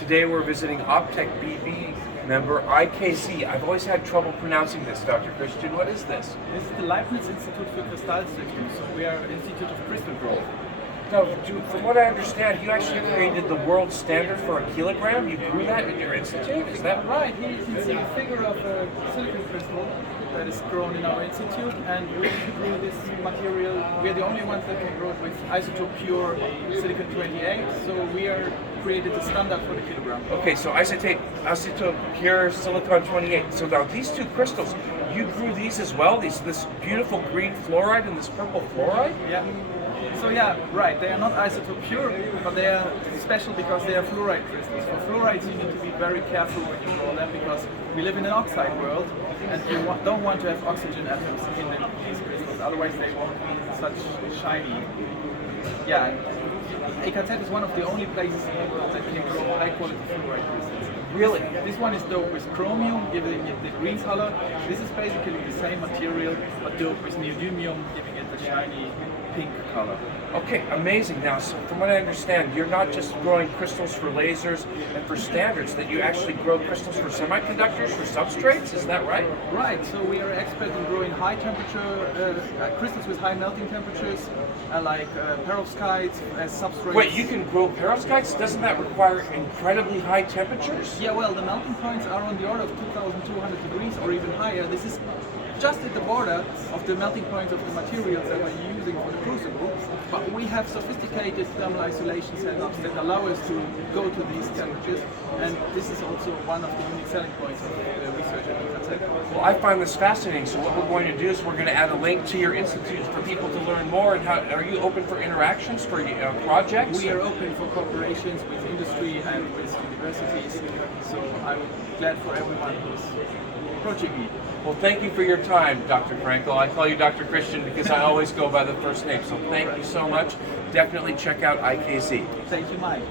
Today we're visiting OpTecBB member IKZ. I've always had trouble pronouncing this, Dr. Christian. What is this? This is the Leibniz-Institut for Kristallzüchtung, so we are an institute of crystal growth. Now, from what I understand, you actually created the world standard for a kilogram. You grew that in your institute? Is that right? Right, here you can see a figure of a silicon crystal that is grown in our institute, and we grew this material. We are the only ones that can grow it with isotope pure silicon-28, so we are created the standard for the kilogram. Okay, so isotope pure silicon-28. So now these two crystals, you grew these as well? This beautiful green fluoride and this purple fluoride? Yeah. So yeah, right, they are not isotope pure, but they are special because they are fluoride crystals. For fluorides you need to be very careful when you grow them because we live in an oxide world and you don't want to have oxygen atoms in these crystals, otherwise they won't be such shiny. Yeah, IKZ is one of the only places in the world that can grow high quality fluoride crystals. Really? This one is doped with chromium, giving it the green color. This is basically the same material, but doped with neodymium, giving it the shiny pink color. Okay, amazing. Now, so from what I understand, you're not just growing crystals for lasers and for standards, that you actually grow crystals for semiconductors, for substrates, is that right? Right, so we are expert in growing high temperature crystals with high melting temperatures, like perovskites as substrates. Wait, you can grow perovskites? Doesn't that require incredibly high temperatures? Yeah, well, the melting points are on the order of 2,200 degrees or even higher. This is just at the border of the melting points of the materials that we're using for the crucible, but we have sophisticated thermal isolation setups that allow us to go to these temperatures, and this is also one of the unique selling points of the research at IKZ. Well, I find this fascinating, so what we're going to do is we're going to add a link to your institute for people to learn more, and how are you open for interactions, for projects? We are open for cooperations with industry and with universities, so I'm glad for everyone who's approaching me. Well, thank you for your time, Dr. Frankel. I call you Dr. Christian because I always go by the first name, so thank you so much. Definitely check out IKZ. Thank you, Mike.